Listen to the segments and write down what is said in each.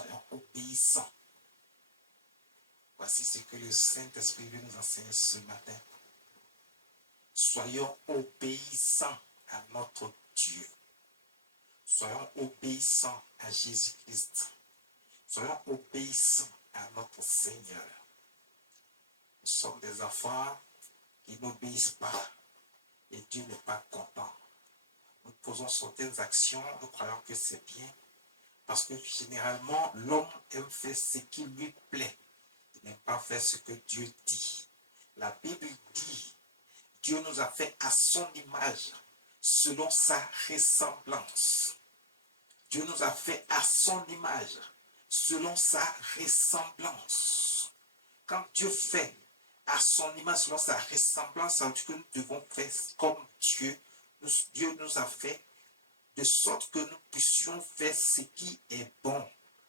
Soyons obéissants. Voici ce que le Saint-Esprit veut nous enseigner ce matin. Soyons obéissants à notre Dieu. Soyons obéissants à Jésus-Christ. Soyons obéissants à notre Seigneur. Nous sommes des enfants qui n'obéissent pas et Dieu n'est pas content. Nous posons certaines actions, nous croyons que c'est bien, parce que généralement, l'homme aime faire ce qui lui plaît. Il n'aime pas faire ce que Dieu dit. La Bible dit, Dieu nous a fait à son image, selon sa ressemblance. Dieu nous a fait à son image, selon sa ressemblance. Quand Dieu fait à son image, selon sa ressemblance, ça veut dire que nous devons faire comme Dieu. Dieu nous a fait de sorte que nous puissions faire ce qui est bon.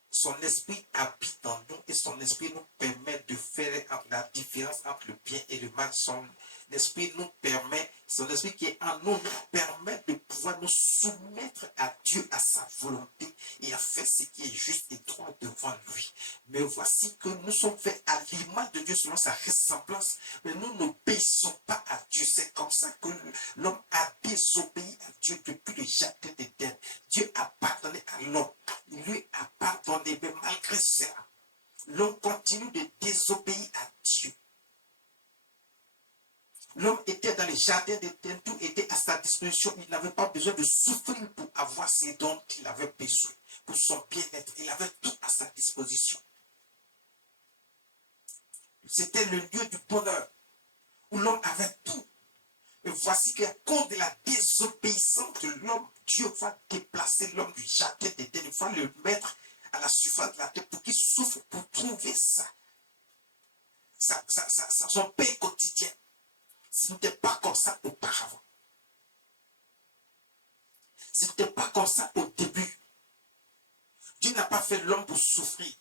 Son esprit habite en nous et son esprit nous permet de faire la différence entre le bien et le mal. Son esprit nous permet, son esprit qui est en nous, nous permet de pouvoir nous soumettre à Dieu, à sa volonté et à faire ce qui est juste et droit devant lui. Mais voici que nous sommes faits à l'image de Dieu selon sa ressemblance, mais nous n'obéissons pas à Dieu. C'est comme ça que l'homme a désobéi à Dieu depuis le jardin d'Éden. Dieu a pardonné à l'homme. Il lui a pardonné, mais malgré cela, l'homme continue de désobéir à Dieu. L'homme était dans le jardin d'Éden, tout était à sa disposition. Il n'avait pas besoin de souffrir pour avoir ce dont il avait besoin, pour son bien-être. Il avait tout à sa disposition. C'était le lieu du bonheur, où l'homme avait tout. Et voici qu'à cause de la désobéissance de l'homme, Dieu va déplacer l'homme du jardin d'Éden. Il va le mettre à la surface de la terre pour qu'il souffre pour trouver son pain quotidien. Ce n'était pas comme ça auparavant. Ce n'était pas comme ça au début. Dieu n'a pas fait l'homme pour souffrir.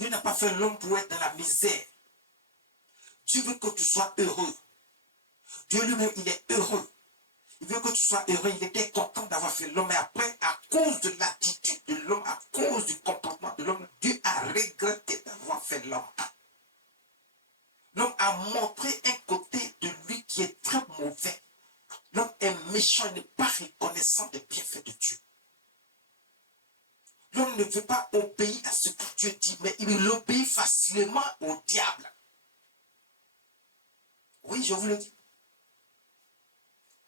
Dieu n'a pas fait l'homme pour être dans la misère. Dieu veut que tu sois heureux. Dieu lui-même, il est heureux. Il veut que tu sois heureux. Il était content d'avoir fait l'homme. Et après, à cause de l'attitude de l'homme, à cause du comportement de l'homme, Dieu a regretté d'avoir fait l'homme. L'homme a montré un côté de lui qui est très mauvais. L'homme est méchant, il n'est pas reconnaissant des bienfaits de Dieu. L'homme ne veut pas obéir à ce que Dieu dit, mais il obéit facilement au diable. Oui, je vous le dis.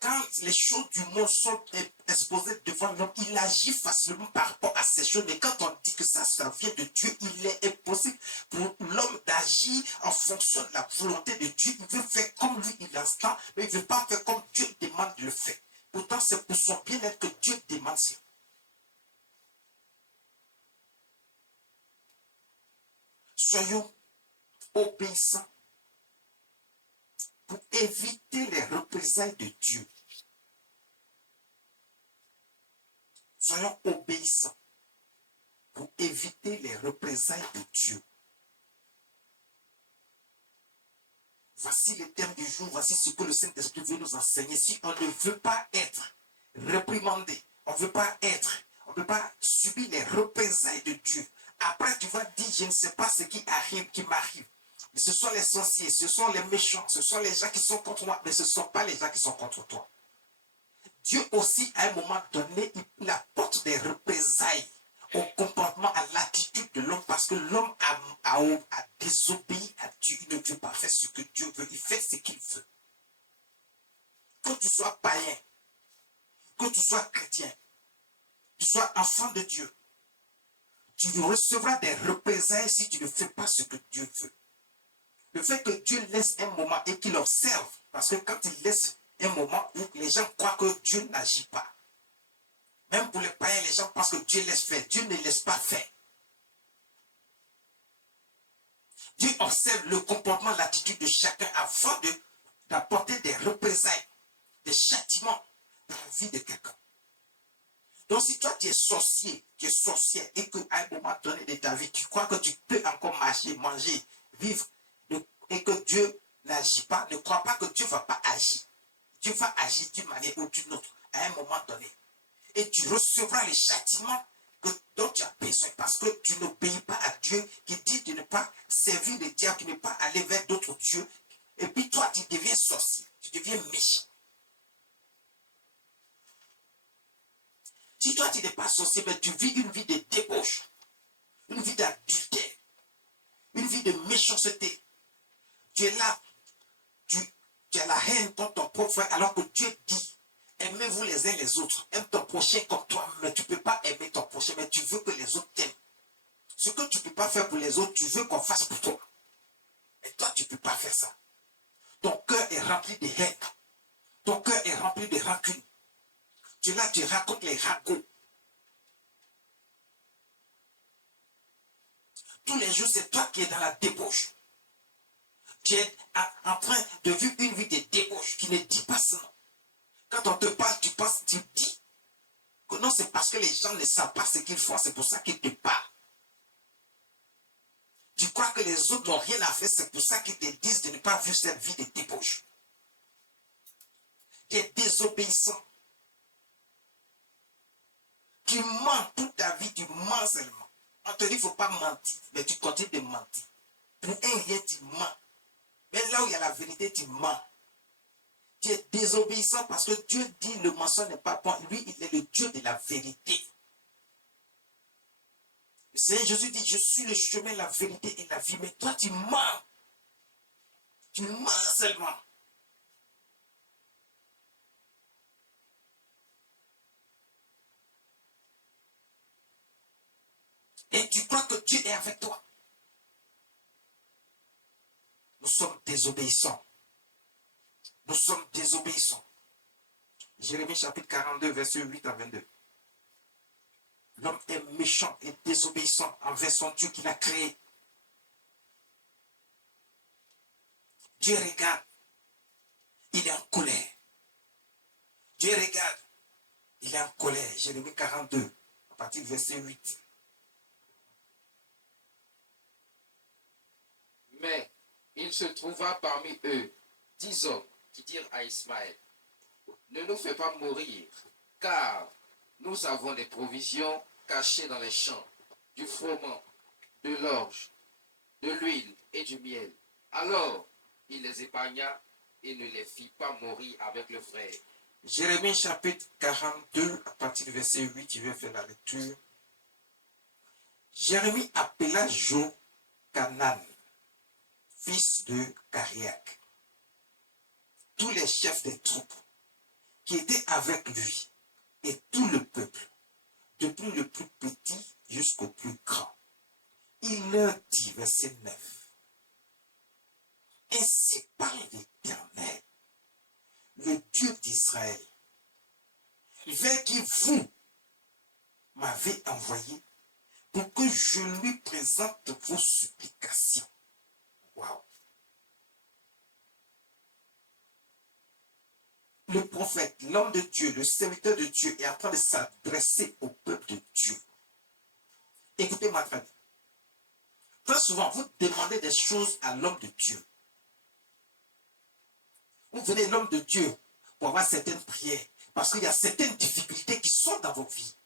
Quand les choses du monde sont exposées devant l'homme, il agit facilement par rapport à ces choses. Mais quand on dit que ça vient de Dieu, il est impossible pour l'homme d'agir en fonction de la volonté de Dieu. Il veut faire comme lui il l'instant, mais il ne veut pas faire comme Dieu demande de le faire. Pourtant, c'est pour son bien-être que Dieu demande ça. Soyons obéissants pour éviter les représailles de Dieu. Soyons obéissants pour éviter les représailles de Dieu. Voici les termes du jour, voici ce que le Saint-Esprit veut nous enseigner. Si on ne veut pas être réprimandé, on ne veut pas subir les représailles de Dieu. Après, tu vas dire, je ne sais pas ce qui m'arrive. Mais ce sont les sorciers, ce sont les méchants, ce sont les gens qui sont contre moi, mais ce ne sont pas les gens qui sont contre toi. Dieu aussi, à un moment donné, il apporte des représailles au comportement, à l'attitude de l'homme, parce que l'homme a désobéi à Dieu. Il ne veut pas faire ce que Dieu veut, il fait ce qu'il veut. Que tu sois païen, que tu sois chrétien, que tu sois enfant de Dieu, tu recevras des représailles si tu ne fais pas ce que Dieu veut. Le fait que Dieu laisse un moment et qu'il observe, parce que quand il laisse un moment où les gens croient que Dieu n'agit pas, même pour les païens, les gens pensent que Dieu laisse faire. Dieu ne laisse pas faire. Dieu observe le comportement, l'attitude de chacun avant d'apporter des représailles, des châtiments dans la vie de quelqu'un. Donc si toi tu es sorcier, tu es sorcière, et qu'à un moment donné de ta vie, tu crois que tu peux encore marcher, manger, vivre, et que Dieu n'agit pas, ne crois pas que Dieu ne va pas agir. Dieu va agir d'une manière ou d'une autre, à un moment donné. Et tu recevras les châtiments dont tu as besoin parce que tu n'obéis pas à Dieu qui dit de ne pas servir le diable, de ne pas aller vers d'autres dieux. Et puis toi, tu deviens sorcier, tu deviens méchant. Si toi, tu n'es pas sorcier, mais tu vis une vie de débauche, une vie d'adultère, une vie de méchanceté, tu es là, tu as la haine contre ton propre frère, alors que Dieu dit, aimez-vous les uns les autres, aime ton prochain comme toi, mais tu ne peux pas aimer ton prochain, mais tu veux que les autres t'aiment. Ce que tu ne peux pas faire pour les autres, tu veux qu'on fasse pour toi. Et toi, tu ne peux pas faire ça. Ton cœur est rempli de haine. Ton cœur est rempli de rancune. Tu es là, tu racontes les ragots. Tous les jours, c'est toi qui es dans la débauche. Tu es en train de vivre une vie de débauche qui ne dit pas ça. Quand on te parle, tu dis que non, c'est parce que les gens ne savent pas ce qu'ils font, c'est pour ça qu'ils te parlent. Tu crois que les autres n'ont rien à faire, c'est pour ça qu'ils te disent de ne pas vivre cette vie de débauche. Tu es désobéissant. Tu mens toute ta vie, tu mens seulement. On te dit qu'il ne faut pas mentir, mais tu continues de mentir. Pour un rien, tu mens. Mais là où il y a la vérité, tu mens. Tu es désobéissant parce que Dieu dit le mensonge n'est pas bon. Lui, il est le Dieu de la vérité. Le Seigneur Jésus dit, je suis le chemin, la vérité et la vie. Mais toi, tu mens. Tu mens seulement. Et tu crois que Dieu est avec toi. Nous sommes désobéissants. Nous sommes désobéissants. Jérémie chapitre 42, verset 8 à 22. L'homme est méchant et désobéissant envers son Dieu qu'il a créé. Dieu regarde. Il est en colère. Dieu regarde. Il est en colère. Jérémie 42, à partir du verset 8. Mais il se trouva parmi eux 10 hommes qui dirent à Ismaël, ne nous fais pas mourir, car nous avons des provisions cachées dans les champs, du froment, de l'orge, de l'huile et du miel. Alors il les épargna et ne les fit pas mourir avec le frère. Jérémie chapitre 42, à partir du verset 8, je vais faire la lecture. Jérémie appela Jochanan, fils de Cariac, tous les chefs des troupes qui étaient avec lui et tout le peuple, depuis le plus petit jusqu'au plus grand. Il leur dit, verset 9, ainsi parle l'Éternel, le Dieu d'Israël, vers qui vous m'avez envoyé pour que je lui présente vos supplications. Wow. Le prophète, l'homme de Dieu, le serviteur de Dieu est en train de s'adresser au peuple de Dieu. Écoutez-moi très bien. Très souvent, vous demandez des choses à l'homme de Dieu. Vous venez l'homme de Dieu pour avoir certaines prières, parce qu'il y a certaines difficultés qui sont dans vos vies.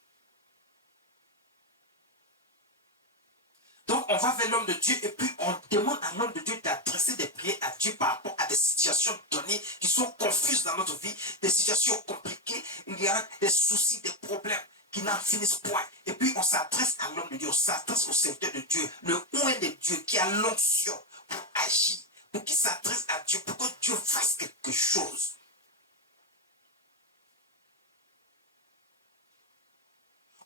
Donc, on va vers l'homme de Dieu et puis on demande à l'homme de Dieu d'adresser des prières à Dieu par rapport à des situations données qui sont confuses dans notre vie, des situations compliquées, il y a des soucis, des problèmes qui n'en finissent point. Et puis, on s'adresse à l'homme de Dieu, on s'adresse au serviteur de Dieu, le oint de Dieu qui a l'onction pour agir, pour qu'il s'adresse à Dieu, pour que Dieu fasse quelque chose.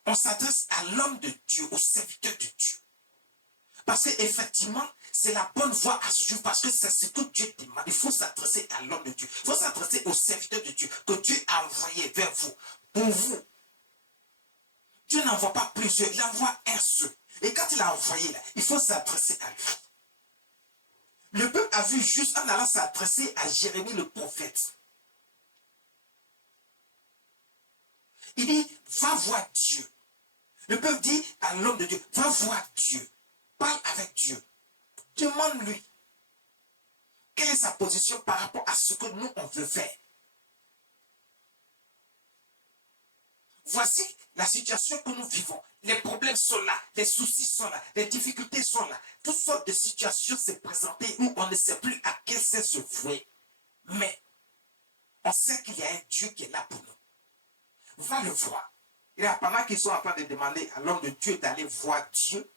On s'adresse à l'homme de Dieu, au serviteur de Dieu. Parce qu'effectivement, c'est la bonne voie à suivre, parce que c'est ce que Dieu demande. Il faut s'adresser à l'homme de Dieu. Il faut s'adresser au serviteur de Dieu, que Dieu a envoyé vers vous, pour vous. Dieu n'envoie pas plusieurs, il envoie un seul. Et quand il a envoyé là, il faut s'adresser à lui. Le peuple a vu juste en allant s'adresser à Jérémie le prophète. Il dit, va voir Dieu. Le peuple dit à l'homme de Dieu, va voir Dieu. Parle avec Dieu. Demande-lui quelle est sa position par rapport à ce que nous, on veut faire. Voici la situation que nous vivons. Les sont là, les soucis sont là, les difficultés sont là. Toutes sortes de situations se présentent où on ne sait plus à quel sens se vouer. Mais on sait qu'il y a un Dieu qui est là pour nous. Va le voir. Il y a pendant qu'ils sont en train de demander à l'homme de Dieu d'aller voir Dieu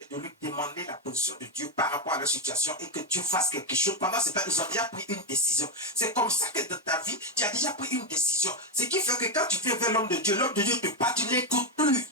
et de lui demander la position de Dieu par rapport à leur situation et que Dieu fasse quelque chose. Pendant ce temps, ils ont déjà pris une décision. C'est comme ça que dans ta vie, tu as déjà pris une décision. Ce qui fait que quand tu viens vers l'homme de Dieu te parle, tu n'écoutes plus.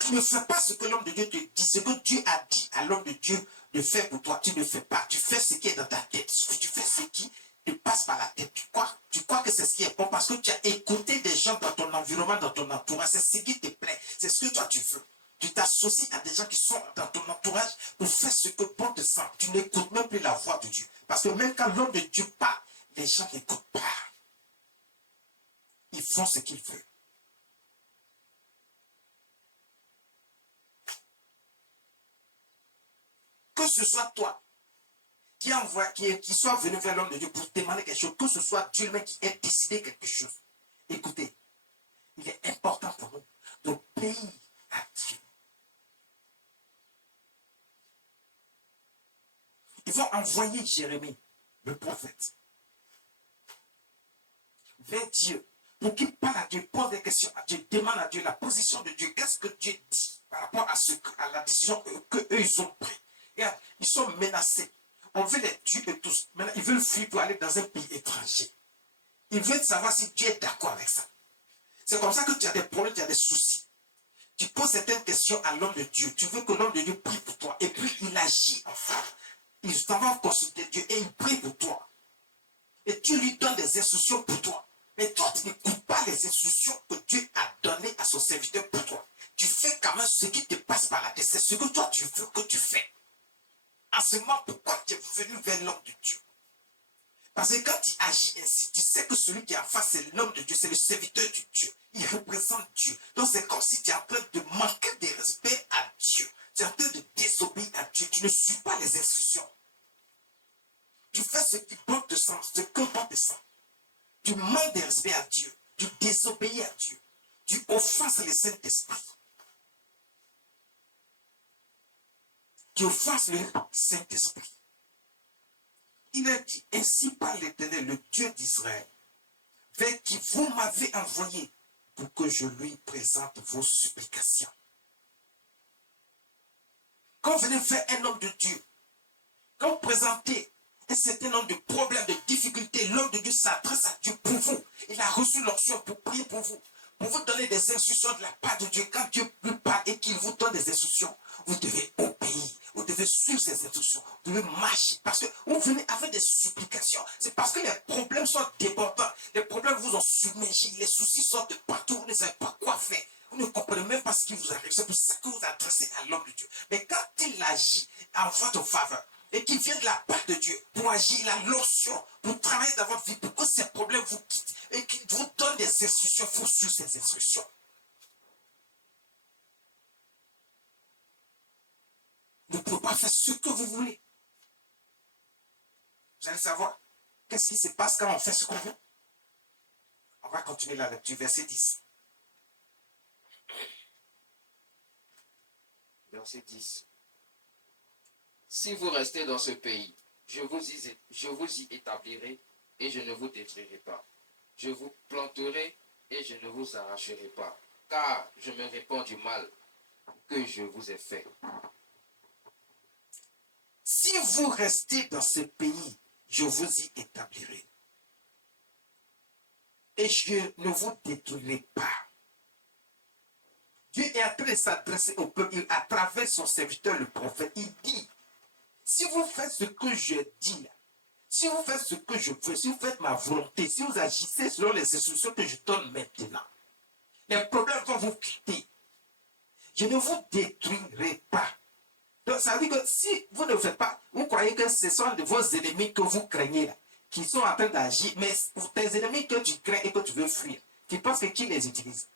Tu ne fais pas ce que l'homme de Dieu te dit, ce que Dieu a dit à l'homme de Dieu de faire pour toi. Tu ne fais pas. Tu fais ce qui est dans ta tête. Tu fais ce qui te passe par la tête. Tu crois que c'est ce qui est bon parce que tu as écouté des gens dans ton environnement, dans ton entourage. C'est ce qui te plaît. C'est ce que toi tu veux. Tu t'associes à des gens qui sont dans ton entourage pour faire ce que bon te semble. Tu n'écoutes même plus la voix de Dieu. Parce que même quand l'homme de Dieu parle, les gens n'écoutent pas. Ils font ce qu'ils veulent. Que ce soit toi qui soit venu vers l'homme de Dieu pour demander quelque chose, que ce soit Dieu lui-même qui ait décidé quelque chose. Écoutez, il est important pour nous d'obéir à Dieu. Ils vont envoyer Jérémie, le prophète, vers Dieu pour qu'il parle à Dieu, pose des questions à Dieu, demande à Dieu la position de Dieu. Qu'est-ce que Dieu dit par rapport à la décision qu'eux ils ont prise. Regarde, ils sont menacés. On veut les tuer tous. Maintenant, ils veulent fuir pour aller dans un pays étranger. Ils veulent savoir si Dieu est d'accord avec ça. C'est comme ça que tu as des problèmes, tu as des soucis. Tu poses certaines questions à l'homme de Dieu. Tu veux que l'homme de Dieu prie pour toi. Et puis, il agit enfin. Il t'en va consulter Dieu et il prie pour toi. Et Dieu lui donne des instructions pour toi. Mais toi, tu n'écoutes pas les instructions que Dieu a données à son serviteur pour toi. Tu fais quand même ce qui te passe par la tête. C'est ce que toi, tu veux que tu fais. En ce moment, pourquoi tu es venu vers l'homme de Dieu? Parce que quand tu agis ainsi, tu sais que celui qui est en face, c'est l'homme de Dieu, c'est le serviteur de Dieu. Il représente Dieu. Donc c'est comme si tu es en train de manquer de respect à Dieu. Tu es en train de désobéir à Dieu. Tu ne suis pas les instructions. Tu fais ce qui bon te semble, ce que bon te semble. Tu manques de respect à Dieu. Tu désobéis à Dieu. Tu offenses le Saint-Esprit. Tu offenses le Saint-Esprit. Il a dit, ainsi par l'Éternel, le Dieu d'Israël, vers qui vous m'avez envoyé pour que je lui présente vos supplications. Quand vous venez faire un homme de Dieu, quand vous présentez un certain nombre de problèmes, de difficultés, l'homme de Dieu s'adresse à Dieu pour vous. Il a reçu l'onction pour prier pour vous donner des instructions de la part de Dieu. Quand Dieu lui parle et qu'il vous donne des instructions, vous devez obéir, vous devez suivre ces instructions, vous devez marcher. Parce que vous venez avec des supplications. C'est parce que les problèmes sont débordants. Les problèmes vous ont submergé. Les soucis sortent de partout. Vous ne savez pas quoi faire. Vous ne comprenez même pas ce qui vous arrive. C'est pour ça que vous adressez à l'homme de Dieu. Mais quand il agit en votre faveur, et qui vient de la part de Dieu pour agir, il a l'onction pour travailler dans votre vie, pour que ces problèmes vous quittent et qu'il vous donne des instructions, il faut suivre ces instructions. Vous ne pouvez pas faire ce que vous voulez. Vous allez savoir qu'est-ce qui se passe quand on fait ce qu'on veut. On va continuer la lecture, verset 10. Verset 10. Si vous restez dans ce pays, je vous y établirai et je ne vous détruirai pas. Je vous planterai et je ne vous arracherai pas, car je me répands du mal que je vous ai fait. Si vous restez dans ce pays, je vous y établirai. Et je ne vous détruirai pas. Dieu est en train de s'adresser au peuple à travers son serviteur, le prophète. Il dit, si vous faites ce que je dis là, si vous faites ce que je veux, si vous faites ma volonté, si vous agissez selon les instructions que je donne maintenant, les problèmes vont vous quitter. Je ne vous détruirai pas. Donc ça veut dire que si vous ne le faites pas, vous croyez que ce sont de vos ennemis que vous craignez là, qui sont en train d'agir, mais pour tes ennemis que tu crains et que tu veux fuir, tu penses que qui les utilise?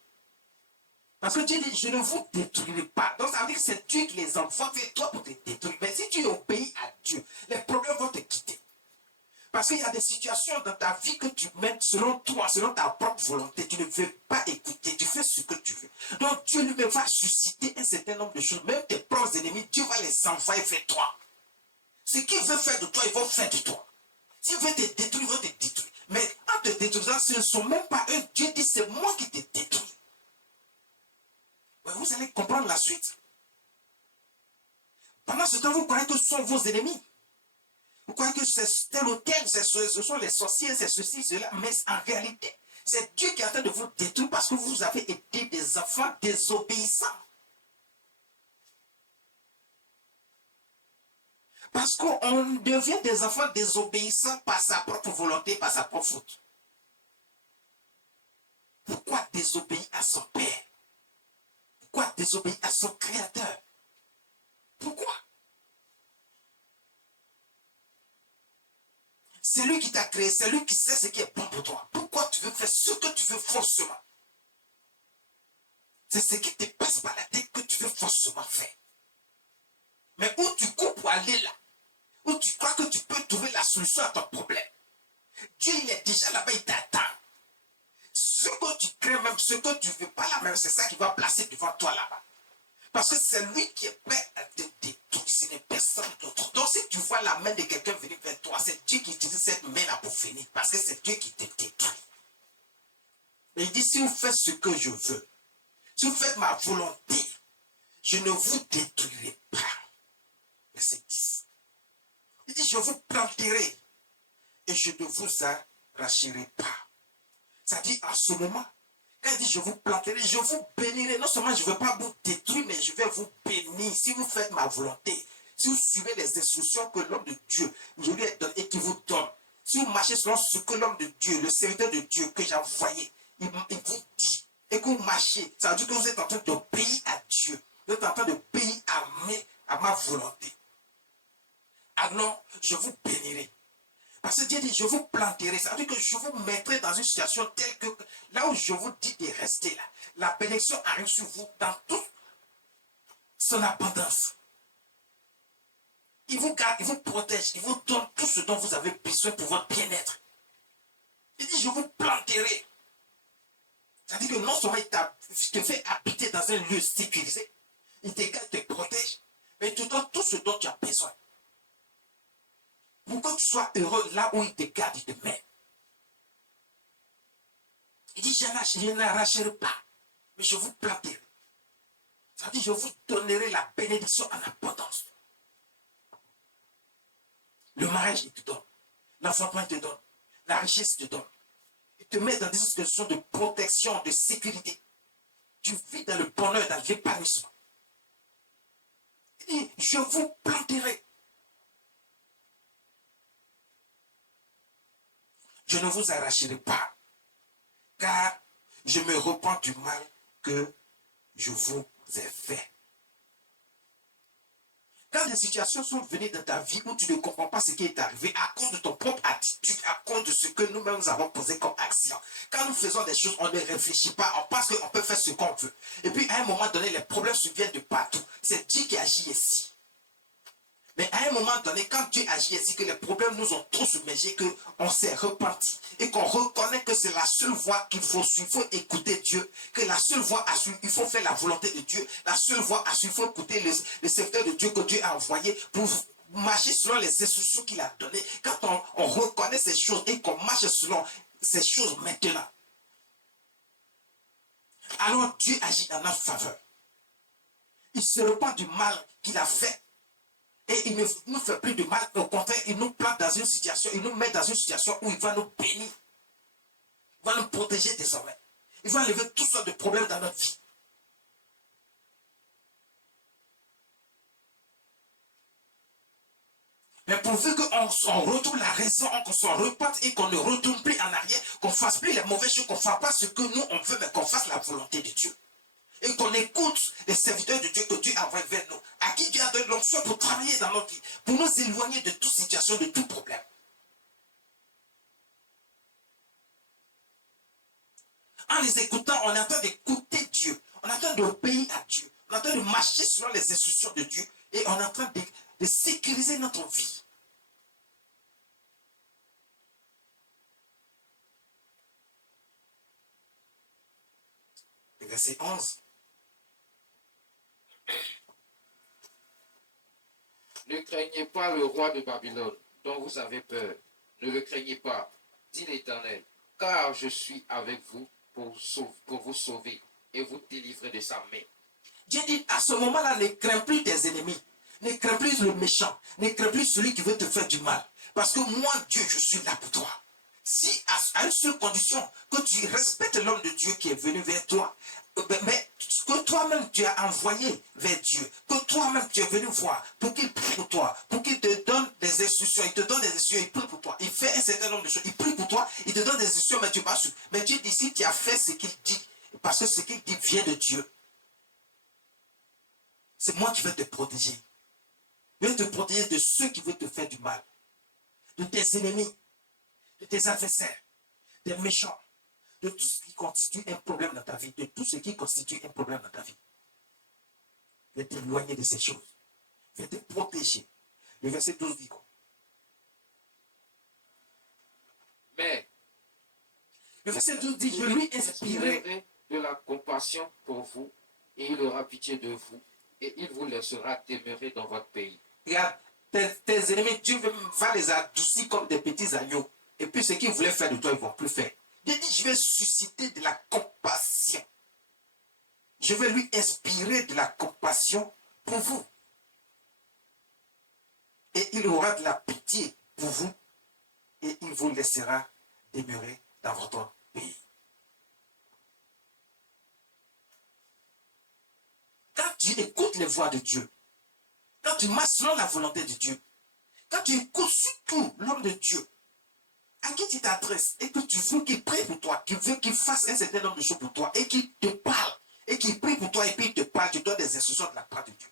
Parce que Dieu dit, je ne vous détruirai pas. Donc ça veut dire que c'est Dieu qui les envoie vers toi pour te détruire. Mais si tu obéis à Dieu, les problèmes vont te quitter. Parce qu'il y a des situations dans ta vie que tu mènes selon toi, selon ta propre volonté. Tu ne veux pas écouter, tu fais ce que tu veux. Donc Dieu lui-même va susciter un certain nombre de choses. Même tes propres ennemis, Dieu va les envoyer vers toi. Ce qu'il veut faire de toi, ils vont faire de toi. S'il veut te détruire, ils vont te détruire. Mais en te détruisant, ce ne sont même pas eux. Dieu dit, c'est moi qui te détruis. Mais vous allez comprendre la suite. Pendant ce temps, vous croyez que ce sont vos ennemis. Vous croyez que c'est tel ou tel, ce sont les sorciers, c'est ceci, cela. Mais en réalité, c'est Dieu qui est en train de vous détruire parce que vous avez été des enfants désobéissants. Parce qu'on devient des enfants désobéissants par sa propre volonté, par sa propre faute. Pourquoi désobéir à son Père? Pourquoi désobéir à son Créateur? Pourquoi? C'est lui qui t'a créé, c'est lui qui sait ce qui est bon pour toi. Pourquoi tu veux faire ce que tu veux forcément? C'est ce qui te passe par la tête que tu veux forcément faire. Mais où tu cours pour aller là, où tu crois que tu peux trouver la solution à ton problème, Dieu il est déjà là-bas, il t'attend. Ce que tu crées même, ce que tu ne veux pas là même, c'est ça qui va placer devant toi là-bas. Parce que c'est lui qui est prêt à te détruire, ce n'est personne d'autre. Donc si tu vois la main de quelqu'un venir vers toi, c'est Dieu qui utilise cette main-là pour finir, parce que c'est Dieu qui te détruit. Et il dit, si vous faites ce que je veux, si vous faites ma volonté, je ne vous détruirai pas. Verset 10. Il dit, je vous planterai et je ne vous arracherai pas. Ça dit, en ce moment, quand il dit, je vous planterai, je vous bénirai. Non seulement je ne vais pas vous détruire, mais je vais vous bénir. Si vous faites ma volonté, si vous suivez les instructions que l'homme de Dieu, je lui ai donné et qui vous donne, si vous marchez selon ce que l'homme de Dieu, le serviteur de Dieu que j'ai envoyé, il vous dit, et que vous marchez, ça veut dire que vous êtes en train d'obéir à Dieu. Vous êtes en train d'obéir à ma volonté. Alors, je vous bénirai. Parce que Dieu dit, je vous planterai. Ça veut dire que je vous mettrai dans une situation telle que là où je vous dis de rester là, la bénédiction arrive sur vous dans toute son abondance. Il vous garde, il vous protège, il vous donne tout ce dont vous avez besoin pour votre bien-être. Il dit, je vous planterai. Ça veut dire que non seulement il te fait habiter dans un lieu sécurisé, il te garde, te protège, mais il te donne tout ce dont tu as besoin. Pour que tu sois heureux là où il te garde, il te met. Il dit, je n'arracherai pas, mais je vous planterai. Ça veut dire, je vous donnerai la bénédiction en abondance. Le mariage, il te donne. L'enfantement, il te donne. La richesse, il te donne. Il te met dans des situations de protection, de sécurité. Tu vis dans le bonheur, dans l'épanouissement. Il dit, je vous planterai. Je ne vous arracherai pas, car je me repens du mal que je vous ai fait. Quand des situations sont venues dans ta vie où tu ne comprends pas ce qui est arrivé à cause de ton propre attitude, à cause de ce que nous-mêmes avons posé comme action. Quand nous faisons des choses, on ne réfléchit pas, on pense qu'on peut faire ce qu'on veut. Et puis à un moment donné, les problèmes surviennent de partout. C'est Dieu qui agit ici. Mais à un moment donné, quand Dieu agit ainsi, que les problèmes nous ont trop submergés, qu'on s'est repenti et qu'on reconnaît que c'est la seule voie qu'il faut suivre, il faut écouter Dieu, que la seule voie à suivre, il faut faire la volonté de Dieu, la seule voie à suivre, il faut écouter le serviteur de Dieu que Dieu a envoyé pour marcher selon les instructions qu'il a données. Quand on reconnaît ces choses et qu'on marche selon ces choses maintenant, alors Dieu agit en notre faveur. Il se repent du mal qu'il a fait. Et il ne nous fait plus de mal. Au contraire, il nous plante dans une situation, il nous met dans une situation où il va nous bénir. Il va nous protéger désormais. Il va enlever toutes sortes de problèmes dans notre vie. Mais pourvu qu'on retrouve la raison, qu'on s'en repente et qu'on ne retourne plus en arrière, qu'on ne fasse plus les mauvaises choses, qu'on ne fasse pas ce que nous on veut, mais qu'on fasse la volonté de Dieu. Et qu'on écoute les serviteurs de Dieu que Dieu envoie vers nous, à qui Dieu a donné l'onction pour travailler dans notre vie, pour nous éloigner de toute situation, de tout problème. En les écoutant, on est en train d'écouter Dieu, on est en train d'obéir à Dieu, on est en train de marcher selon les instructions de Dieu, et on est en train de sécuriser notre vie. Le verset 11. Ne craignez pas le roi de Babylone, dont vous avez peur. Ne le craignez pas, dit l'Éternel, car je suis avec vous pour vous sauver et vous délivrer de sa main. Dieu dit, à ce moment-là, ne crains plus tes ennemis. Ne crains plus le méchant. Ne crains plus celui qui veut te faire du mal. Parce que moi, Dieu, je suis là pour toi. Si à une seule condition, que tu respectes l'homme de Dieu qui est venu vers toi, mais que toi-même tu as envoyé vers Dieu, que toi-même tu es venu voir pour qu'il prie pour toi, pour qu'il te donne des instructions, il te donne des instructions, il prie pour toi, il fait un certain nombre de choses, il prie pour toi, il te donne des instructions, mais tu pas su. Mais Dieu dit, si tu as fait ce qu'il dit, parce que ce qu'il dit vient de Dieu, c'est moi qui vais te protéger. Je vais te protéger de ceux qui veulent te faire du mal, de tes ennemis, de tes adversaires, des méchants, de tout ce qui constitue un problème dans ta vie, de tout ce qui constitue un problème dans ta vie. Je vais t'éloigner de ces choses. Je vais te protéger. Le verset 12 dit quoi? Mais le verset 12 dit, je lui inspirerai de la compassion pour vous, et il aura pitié de vous, et il vous laissera demeurer dans votre pays. Regarde, tes ennemis, Dieu va les adoucir comme des petits agneaux. Et puis ce qu'ils voulaient faire de toi, ils ne vont plus faire. Dieu dit, je vais susciter de la compassion. Je vais lui inspirer de la compassion pour vous. Et il aura de la pitié pour vous. Et il vous laissera demeurer dans votre pays. Quand tu écoutes les voix de Dieu, quand tu marches selon la volonté de Dieu, quand tu écoutes surtout l'homme de Dieu, à qui tu t'adresses et que tu veux qu'il prie pour toi, tu veux qu'il fasse un certain nombre de choses pour toi et qu'il te parle et qu'il prie pour toi et puis il te parle, tu dois des instructions de la part de Dieu.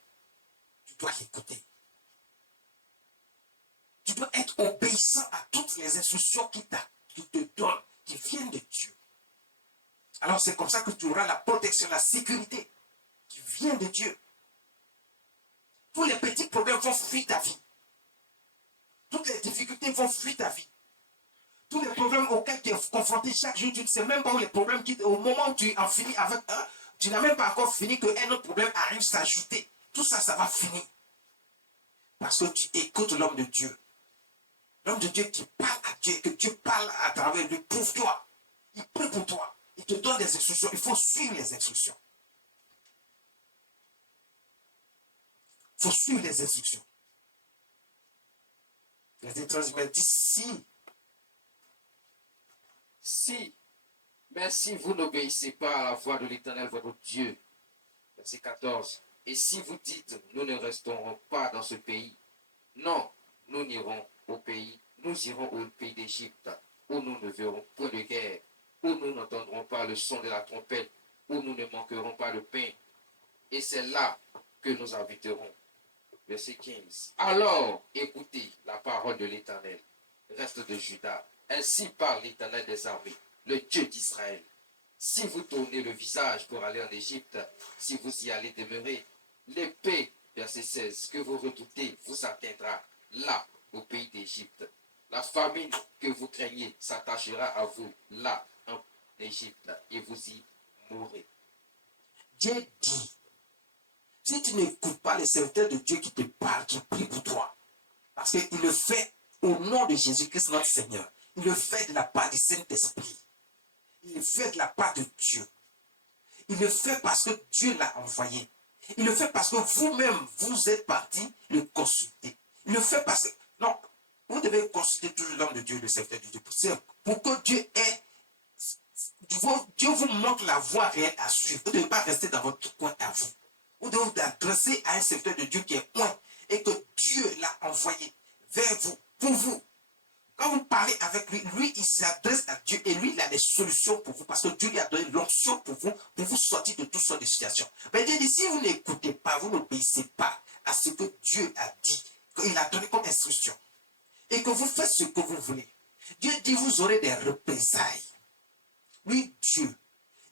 Tu dois l'écouter. Tu dois être obéissant à toutes les instructions qu'il te donne, qui viennent de Dieu. Alors c'est comme ça que tu auras la protection, la sécurité qui vient de Dieu. Tous les petits problèmes vont fuir ta vie. Toutes les difficultés vont fuir ta vie. Tous les problèmes auxquels tu es confronté chaque jour, tu ne sais même pas où les problèmes quittent. Au moment où tu en finis avec un, tu n'as même pas encore fini qu'un autre problème arrive s'ajouter. Tout ça, ça va finir. Parce que tu écoutes l'homme de Dieu. L'homme de Dieu qui parle à Dieu, que Dieu parle à travers lui pour toi. Il prie pour toi. Il te donne des instructions. Il faut suivre les instructions. Il faut suivre les instructions. Les étrangers disent mais si vous n'obéissez pas à la voix de l'Éternel, votre Dieu, verset 14, et si vous dites, nous ne resterons pas dans ce pays, non, nous irons au pays d'Égypte, où nous ne verrons point de guerre, où nous n'entendrons pas le son de la trompette, où nous ne manquerons pas de pain, et c'est là que nous habiterons. Verset 15. Alors, écoutez la parole de l'Éternel, reste de Juda. Ainsi parle l'Éternel des armées, le Dieu d'Israël. Si vous tournez le visage pour aller en Égypte, si vous y allez demeurer, l'épée, verset 16, que vous redoutez vous atteindra là, au pays d'Égypte. La famine que vous craignez s'attachera à vous là, en Égypte, et vous y mourrez. Dieu dit, si tu n'écoutes pas les serviteurs de Dieu qui te parlent, qui prient pour toi, parce qu'il le fait au nom de Jésus-Christ notre Seigneur, il le fait de la part du Saint-Esprit, il le fait de la part de Dieu, il le fait parce que Dieu l'a envoyé, il le fait parce que vous-même, vous êtes partis le consulter, il le fait parce que, non, vous devez consulter toujours l'homme de Dieu, le serviteur de Dieu, pour que Dieu ait, Dieu vous montre la voie réelle à suivre, vous ne devez pas rester dans votre coin à vous. Vous devez vous adresser à un serviteur de Dieu qui est loin et que Dieu l'a envoyé vers vous, pour vous. Quand vous parlez avec lui, lui, il s'adresse à Dieu et lui, il a des solutions pour vous parce que Dieu lui a donné l'onction pour vous sortir de toutes sortes de situations. Mais Dieu dit, si vous n'écoutez pas, vous n'obéissez pas à ce que Dieu a dit, qu'il a donné comme instruction, et que vous faites ce que vous voulez, Dieu dit, vous aurez des représailles. Lui, Dieu,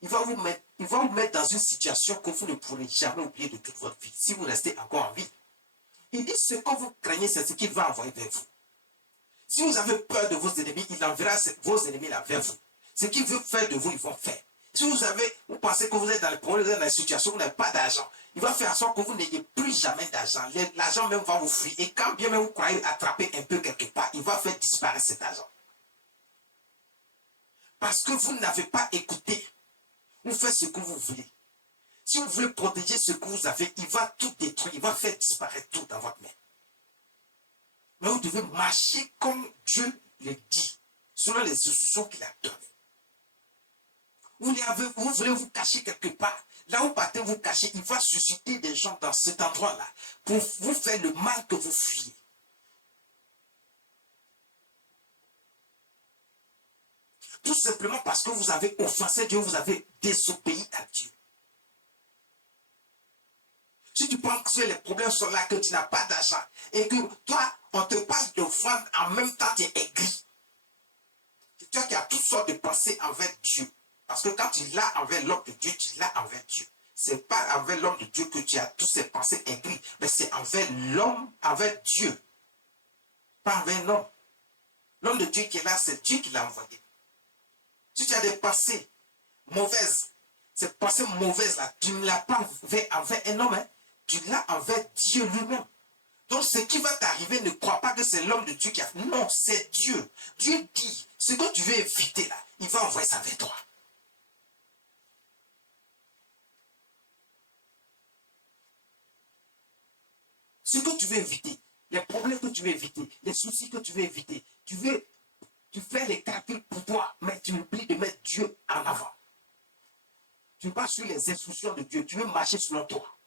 il va vous mettre dans une situation que vous ne pourrez jamais oublier de toute votre vie, si vous restez encore en vie. Il dit, ce que vous craignez, c'est ce qu'il va envoyer vers vous. Si vous avez peur de vos ennemis, il enverra vos ennemis là vers vous. Ce qu'il veut faire de vous, ils vont faire. Si vous pensez que vous êtes dans les problèmes, vous êtes dans les situations où vous n'avez pas d'argent, il va faire en sorte que vous n'ayez plus jamais d'argent. L'argent même va vous fuir. Et quand bien même vous croyez attraper un peu quelque part, il va faire disparaître cet argent. Parce que vous n'avez pas écouté. Vous faites ce que vous voulez. Si vous voulez protéger ce que vous avez, il va tout détruire. Il va faire disparaître tout dans votre main. Mais vous devez marcher comme Dieu le dit, selon les instructions qu'il a données. Vous voulez vous cacher quelque part. Là où partez vous cacher, il va susciter des gens dans cet endroit-là pour vous faire le mal que vous fuyez. Tout simplement parce que vous avez offensé Dieu, vous avez désobéi à Dieu. Si tu penses que les problèmes sont là, que tu n'as pas d'argent, et que toi, on te parle d'offrande, en même temps tu es aigri. C'est toi qui as toutes sortes de pensées envers Dieu. Parce que quand tu l'as envers l'homme de Dieu, tu l'as envers Dieu. Ce n'est pas envers l'homme de Dieu que tu as toutes ces pensées aigries, mais c'est envers l'homme, envers Dieu. Pas envers l'homme. L'homme de Dieu qui est là, c'est Dieu qui l'a envoyé. Si tu as des pensées mauvaises, ces pensées mauvaises-là, tu ne l'as pas envers un homme, hein? Tu l'as envers Dieu lui-même. Donc ce qui va t'arriver, ne crois pas que c'est l'homme de Dieu qui a fait. Non, c'est Dieu. Dieu dit, ce que tu veux éviter là, il va envoyer ça vers toi. Ce que tu veux éviter, les problèmes que tu veux éviter, les soucis que tu veux éviter, tu fais les calculs pour toi, mais tu oublies de mettre Dieu en avant. Tu vas sur les instructions de Dieu, tu veux marcher selon toi.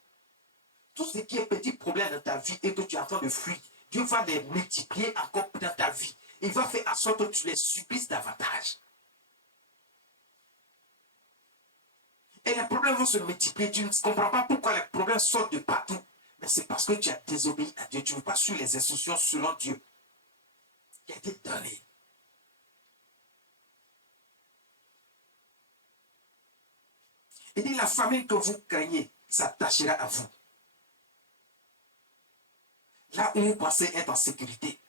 Tout ce qui est petit problème dans ta vie et que tu es en train de fuir, Dieu va les multiplier encore dans ta vie. Il va faire en sorte que tu les subisses davantage. Et les problèmes vont se multiplier. Tu ne comprends pas pourquoi les problèmes sortent de partout. Mais c'est parce que tu as désobéi à Dieu. Tu ne vas pas suivre les instructions selon Dieu qui a été donné. Il dit, la famine que vous craignez s'attachera à vous. Là où vous pensez être en sécurité.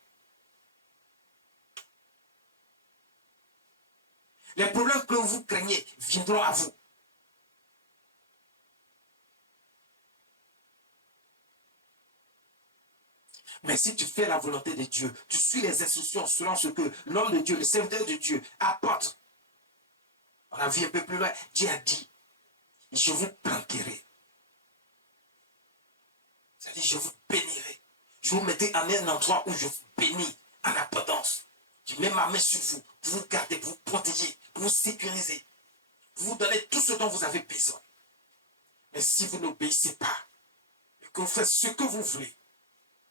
Les problèmes que vous craignez viendront à vous. Mais si tu fais la volonté de Dieu, tu suis les instructions selon ce que l'homme de Dieu, le serviteur de Dieu apporte. On a vu un peu plus loin, Dieu a dit, je vous planterai. C'est-à-dire, je vous bénirai. Je vous mettrai en un endroit où je vous bénis en abondance. Je mets ma main sur vous pour vous garder, pour vous protéger, pour vous sécuriser, pour vous donner tout ce dont vous avez besoin. Mais si vous n'obéissez pas, et que vous faites ce que vous voulez,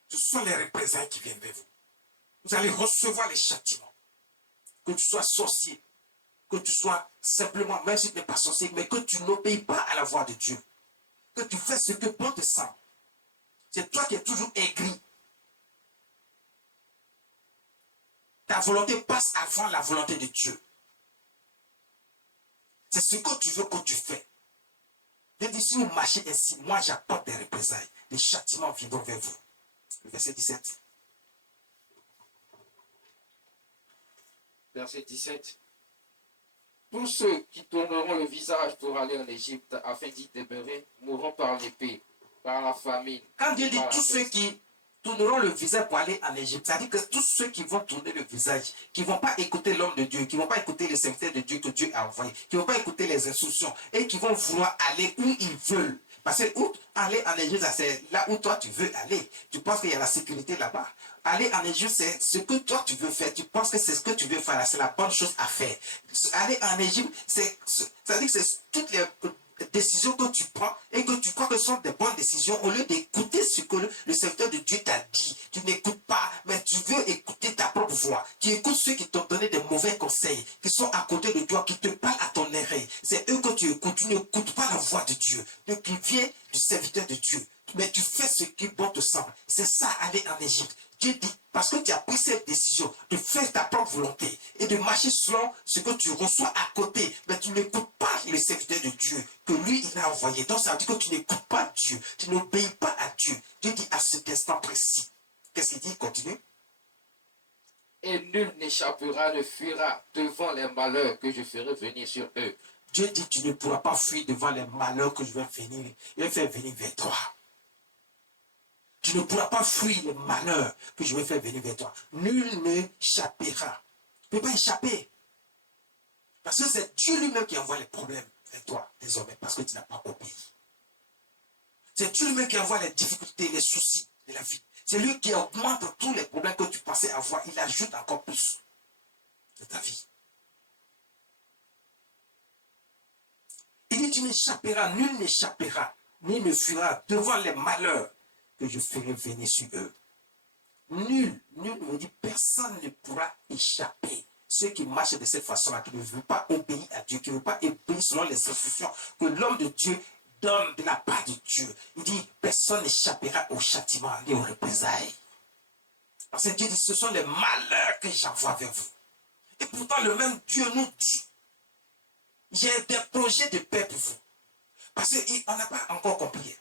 ce sont les représailles qui viennent vers vous. Vous allez recevoir les châtiments. Que tu sois sorcier, que tu sois simplement, même si tu n'es pas sorcier, mais que tu n'obéis pas à la voix de Dieu. Que tu fais ce que bon te semble. C'est toi qui es toujours aigri. Ta volonté passe avant la volonté de Dieu. C'est ce que tu veux que tu fais. Dieu dit, si vous marchez ainsi, moi j'apporte des représailles. Les châtiments viendront vers vous. Le verset 17. Verset 17. Tous ceux qui tourneront le visage pour aller en Égypte afin d'y demeurer mourront par l'épée, par la famine. Quand Dieu dit tous ceux qui tourneront le visage pour aller en Égypte, ça dit que tous ceux qui vont tourner le visage, qui ne vont pas écouter l'homme de Dieu, qui ne vont pas écouter le serviteur de Dieu que Dieu a envoyé, qui ne vont pas écouter les instructions et qui vont vouloir aller où ils veulent. Parce que aller en Égypte, c'est là où toi tu veux aller. Tu penses qu'il y a la sécurité là-bas. Aller en Égypte, c'est ce que toi tu veux faire. Tu penses que c'est ce que tu veux faire. C'est la bonne chose à faire. Aller en Égypte, ça dit que c'est toutes les décisions que tu prends et que tu crois que ce sont des bonnes décisions, au lieu d'écouter ce que le serviteur de Dieu t'a dit. Tu n'écoutes pas, mais tu veux écouter ta propre voix. Tu écoutes ceux qui t'ont donné des mauvais conseils, qui sont à côté de toi, qui te parlent à ton oreille. C'est eux que tu écoutes. Tu n'écoutes pas la voix de Dieu, qui vient du serviteur de Dieu. Mais tu fais ce qui bon te semble. C'est ça, aller en Égypte. Dieu dit, parce que tu as pris cette décision de faire ta propre volonté et de marcher selon ce que tu reçois à côté, mais tu n'écoutes pas le serviteur de Dieu que lui, il a envoyé. Donc ça veut dire que tu n'écoutes pas Dieu, tu n'obéis pas à Dieu. Dieu dit à cet instant précis. Qu'est-ce qu'il dit? Continue. Et nul n'échappera, ne fuira devant les malheurs que je ferai venir sur eux. Dieu dit, tu ne pourras pas fuir devant les malheurs que je vais faire venir vers toi. Tu ne pourras pas fuir les malheurs que je vais faire venir vers toi. Nul n'échappera. Tu ne peux pas échapper. Parce que c'est Dieu lui-même qui envoie les problèmes vers toi, désormais, parce que tu n'as pas obéi. C'est Dieu lui-même qui envoie les difficultés, les soucis de la vie. C'est lui qui augmente tous les problèmes que tu pensais avoir. Il ajoute encore plus de ta vie. Il dit, tu n'échapperas, nul n'échappera, ni ne fuira devant les malheurs que je ferai venir sur eux. Nul me dit, personne ne pourra échapper. Ceux qui marchent de cette façon-là, qui ne veulent pas obéir à Dieu, qui ne veulent pas obéir selon les instructions que l'homme de Dieu donne de la part de Dieu. Il dit, personne n'échappera au châtiment ni aux représailles. Parce que Dieu dit, ce sont les malheurs que j'envoie vers vous. Et pourtant, le même Dieu nous dit, j'ai des projets de paix pour vous. Parce qu'on n'a pas encore compris.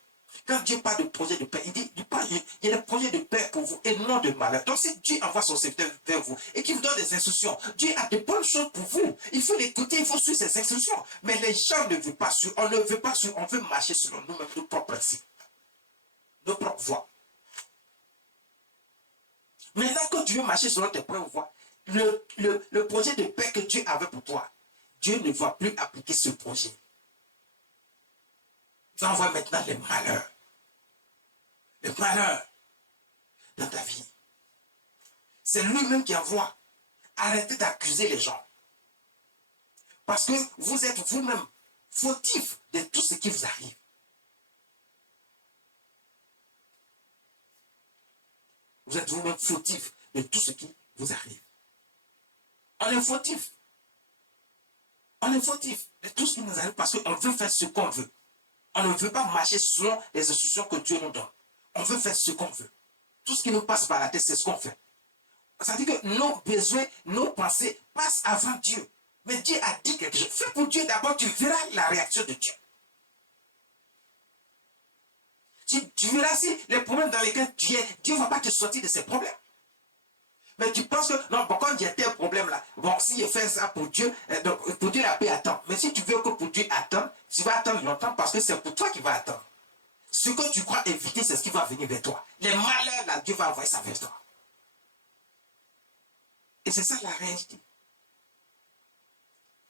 Quand Dieu parle de projet de paix, il dit, il y a des projets de paix pour vous et non de malheur. Donc si Dieu envoie son serviteur vers vous et qu'il vous donne des instructions, Dieu a de bonnes choses pour vous. Il faut l'écouter, il faut suivre ses instructions. Mais les gens ne veulent pas suivre, on ne veut pas suivre, on veut marcher selon nous-mêmes, nos propres principes, nos propres voies. Maintenant que tu veux marcher selon tes propres voies, le projet de paix que Dieu avait pour toi, Dieu ne va plus appliquer ce projet. Il va envoyer maintenant les malheurs. Le malheur dans ta vie. C'est lui-même qui envoie. Arrêtez d'accuser les gens. Parce que vous êtes vous-même fautif de tout ce qui vous arrive. Vous êtes vous-même fautif de tout ce qui vous arrive. On est fautif. On est fautif de tout ce qui nous arrive parce qu'on veut faire ce qu'on veut. On ne veut pas marcher selon les instructions que Dieu nous donne. On veut faire ce qu'on veut. Tout ce qui nous passe par la tête, c'est ce qu'on fait. Ça veut dire que nos besoins, nos pensées passent avant Dieu. Mais Dieu a dit quelque chose. Fais pour Dieu d'abord, tu verras la réaction de Dieu. Tu verras si les problèmes dans lesquels tu es, Dieu ne va pas te sortir de ces problèmes. Mais tu penses que, non, bon, quand il y a tel problème là, bon, si je fais ça pour Dieu, donc pour Dieu la paix attend. Mais si tu veux que pour Dieu attendre, tu vas attendre longtemps parce que c'est pour toi qui va attendre. Ce que tu crois éviter, c'est ce qui va venir vers toi. Les malheurs là, Dieu va envoyer ça vers toi. Et c'est ça la réalité.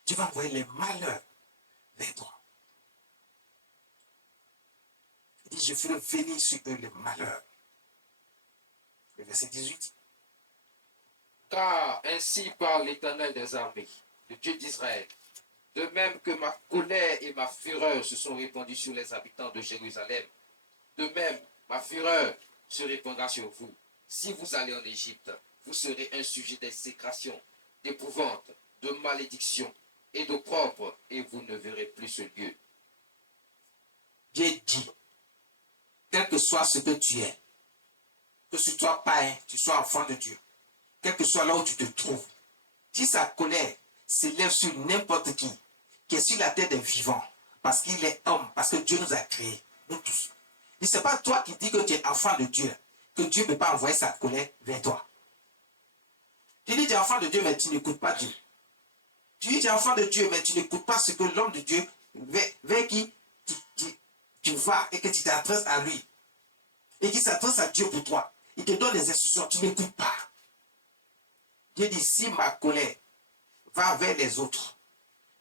Dieu va envoyer les malheurs vers toi. Il dit, je ferai venir sur eux les malheurs. Le verset 18. Car ainsi parle l'Éternel des armées, le Dieu d'Israël. De même que ma colère et ma fureur se sont répandues sur les habitants de Jérusalem, de même ma fureur se répandra sur vous. Si vous allez en Égypte, vous serez un sujet d'exécration, d'épouvante, de malédiction et d'opprobre, et vous ne verrez plus ce lieu. Dieu dit, quel que soit ce que tu es, que tu sois païen, tu sois enfant de Dieu, quel que soit là où tu te trouves, si sa colère s'élève sur n'importe qui est sur la terre des vivants, parce qu'il est homme, parce que Dieu nous a créés, nous tous. Ce n'est pas toi qui dis que tu es enfant de Dieu, que Dieu ne peut pas envoyer sa colère vers toi. Tu dis que tu es enfant de Dieu, mais tu n'écoutes pas Dieu. Tu dis que tu es enfant de Dieu, mais tu n'écoutes pas ce que l'homme de Dieu, vers qui tu vas et que tu t'adresses à lui. Et qui s'adresse à Dieu pour toi. Il te donne des instructions, tu n'écoutes pas. Dieu dit, si ma colère va vers les autres,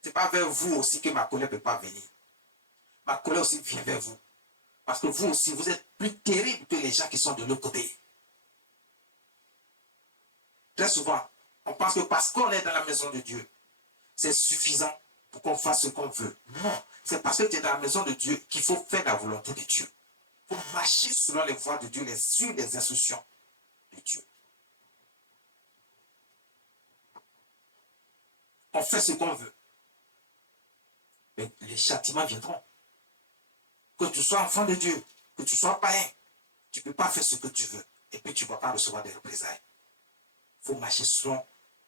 ce n'est pas vers vous aussi que ma colère ne peut pas venir. Ma colère aussi vient vers vous. Parce que vous aussi, vous êtes plus terrible que les gens qui sont de l'autre côté. Très souvent, on pense que parce qu'on est dans la maison de Dieu, c'est suffisant pour qu'on fasse ce qu'on veut. Non, c'est parce que tu es dans la maison de Dieu qu'il faut faire la volonté de Dieu. Il faut marcher selon les voies de Dieu, suivre les instructions de Dieu. On fait ce qu'on veut. Mais les châtiments viendront. Que tu sois enfant de Dieu, que tu sois païen, tu ne peux pas faire ce que tu veux. Et puis tu ne vas pas recevoir des représailles. Il faut marcher selon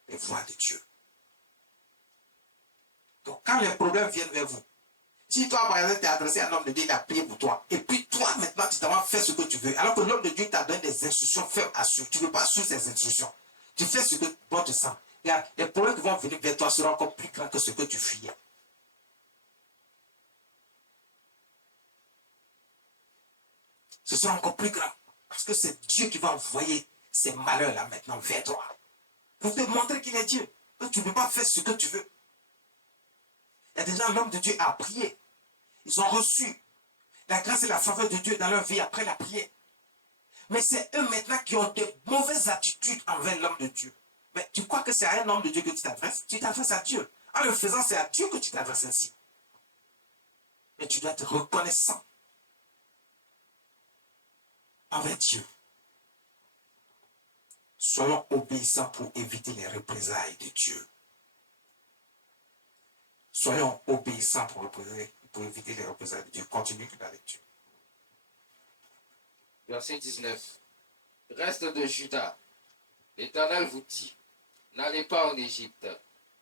les voies de Dieu. Donc quand les problèmes viennent vers vous, si toi par exemple tu es adressé à un homme de Dieu, il a prié pour toi, et puis toi maintenant tu t'en vas faire ce que tu veux, alors que l'homme de Dieu t'a donné des instructions fermes à suivre, tu ne veux pas suivre ces instructions. Tu fais ce que bon te semble. Les problèmes qui vont venir vers toi seront encore plus grands que ce que tu fuyais. ce sera encore plus grand. Parce que c'est Dieu qui va envoyer ces malheurs-là maintenant vers toi. Pour te montrer qu'il est Dieu. Que tu ne peux pas faire ce que tu veux. Il y a déjà l'homme de Dieu a prié. Ils ont reçu la grâce et la faveur de Dieu dans leur vie après la prière. Mais c'est eux maintenant qui ont de mauvaises attitudes envers l'homme de Dieu. Mais tu crois que c'est à un homme de Dieu que tu t'adresses? Tu t'adresses à Dieu. En le faisant, c'est à Dieu que tu t'adresses ainsi. Mais tu dois être reconnaissant envers Dieu. Soyons obéissants pour éviter les représailles de Dieu. Soyons obéissants pour éviter les représailles de Dieu. Continue la lecture. Verset 19. Reste de Juda, l'Éternel vous dit, n'allez pas en Égypte.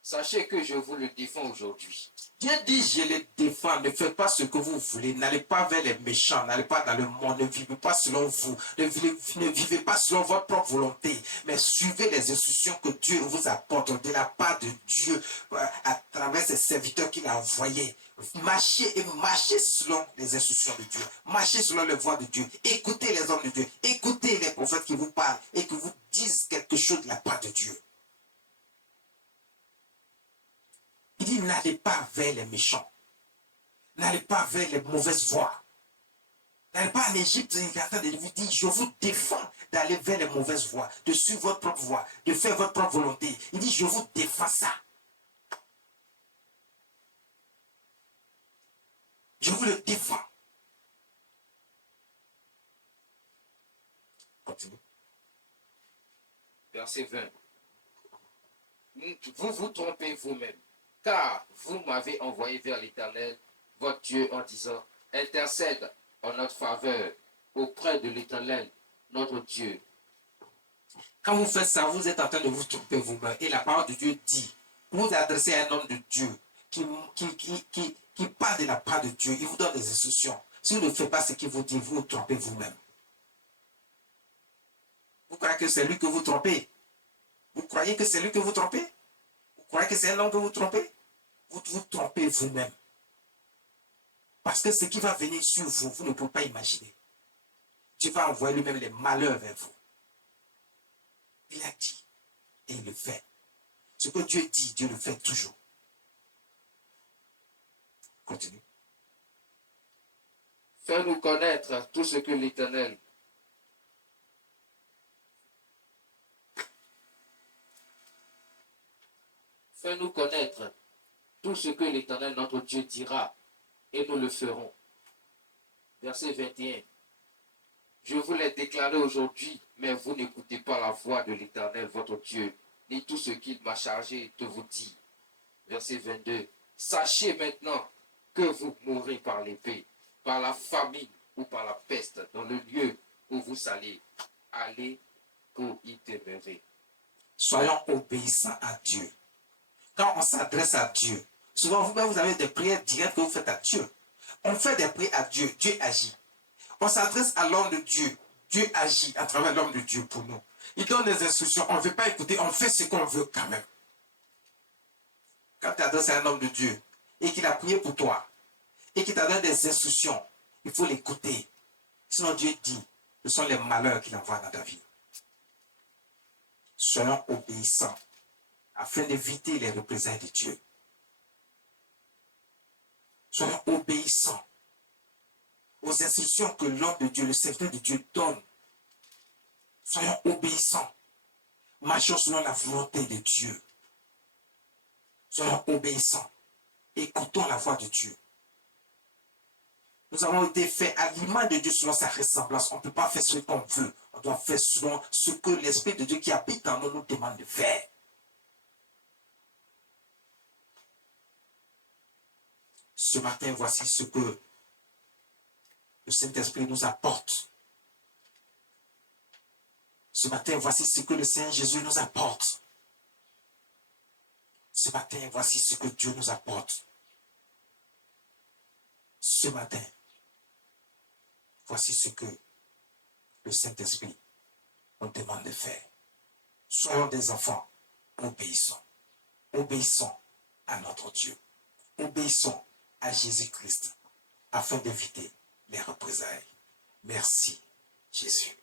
Sachez que je vous le défends aujourd'hui. Dieu dit, je les défends, ne faites pas ce que vous voulez, n'allez pas vers les méchants, n'allez pas dans le monde, ne vivez pas selon vous, ne vivez pas selon votre propre volonté, mais suivez les instructions que Dieu vous apporte de la part de Dieu à travers ses serviteurs qu'il a envoyés. Marchez et marchez selon les instructions de Dieu, marchez selon les voies de Dieu, écoutez les hommes de Dieu, écoutez les prophètes qui vous parlent et qui vous disent quelque chose de la part de Dieu. Il dit, n'allez pas vers les méchants. N'allez pas vers les mauvaises voies. N'allez pas en Égypte. Il est en train de vous dire, je vous défends d'aller vers les mauvaises voies, de suivre votre propre voie, de faire votre propre volonté. Il dit, je vous défends ça. Je vous le défends. Continue. Verset 20. Vous vous trompez vous-même, car vous m'avez envoyé vers l'Éternel, votre Dieu, en disant, intercède en notre faveur auprès de l'Éternel, notre Dieu. Quand vous faites ça, vous êtes en train de vous tromper vous-même. Et la parole de Dieu dit, vous adressez à un homme de Dieu qui parle de la part de Dieu. Il vous donne des instructions. Si vous ne faites pas ce qu'il vous dit, vous vous trompez vous-même. Vous croyez que c'est lui que vous trompez? Vous croyez que c'est lui que vous trompez? Vous croyez que c'est un homme que vous trompez? Vous vous trompez vous-même. Parce que ce qui va venir sur vous, vous ne pouvez pas imaginer. Dieu va envoyer lui-même les malheurs vers vous. Il a dit et il le fait. Ce que Dieu dit, Dieu le fait toujours. Continue. Fais-nous connaître tout ce que l'Éternel Fais-nous connaître tout ce que l'Éternel notre Dieu dira, et nous le ferons. Verset 21. Je vous l'ai déclaré aujourd'hui, mais vous n'écoutez pas la voix de l'Éternel votre Dieu, ni tout ce qu'il m'a chargé de vous dire. Verset 22. Sachez maintenant que vous mourrez par l'épée, par la famine ou par la peste, dans le lieu où vous allez. Allez pour y demeurer. Soyons obéissants à Dieu. Quand on s'adresse à Dieu, souvent vous-même vous avez des prières directes que vous faites à Dieu. On fait des prières à Dieu, Dieu agit. On s'adresse à l'homme de Dieu, Dieu agit à travers l'homme de Dieu pour nous. Il donne des instructions, on ne veut pas écouter, on fait ce qu'on veut quand même. Quand tu t'adresses à un homme de Dieu et qu'il a prié pour toi et qu'il t'a donné des instructions, il faut l'écouter. Sinon Dieu dit, ce sont les malheurs qu'il envoie dans ta vie. Soyons obéissants afin d'éviter les représailles de Dieu. Soyons obéissants aux instructions que l'homme de Dieu, le serviteur de Dieu donne. Soyons obéissants. Marchons selon la volonté de Dieu. Soyons obéissants. Écoutons la voix de Dieu. Nous avons été faits à l'image de Dieu selon sa ressemblance. On ne peut pas faire ce qu'on veut. On doit faire selon ce que l'Esprit de Dieu qui habite en nous nous demande de faire. Ce matin, voici ce que le Saint-Esprit nous apporte. Ce matin, voici ce que le Seigneur Jésus nous apporte. Ce matin, voici ce que Dieu nous apporte. Ce matin, voici ce que le Saint-Esprit nous demande de faire. Soyons des enfants obéissants. Obéissons à notre Dieu. Obéissons à Jésus-Christ afin d'éviter les représailles. Merci, Jésus.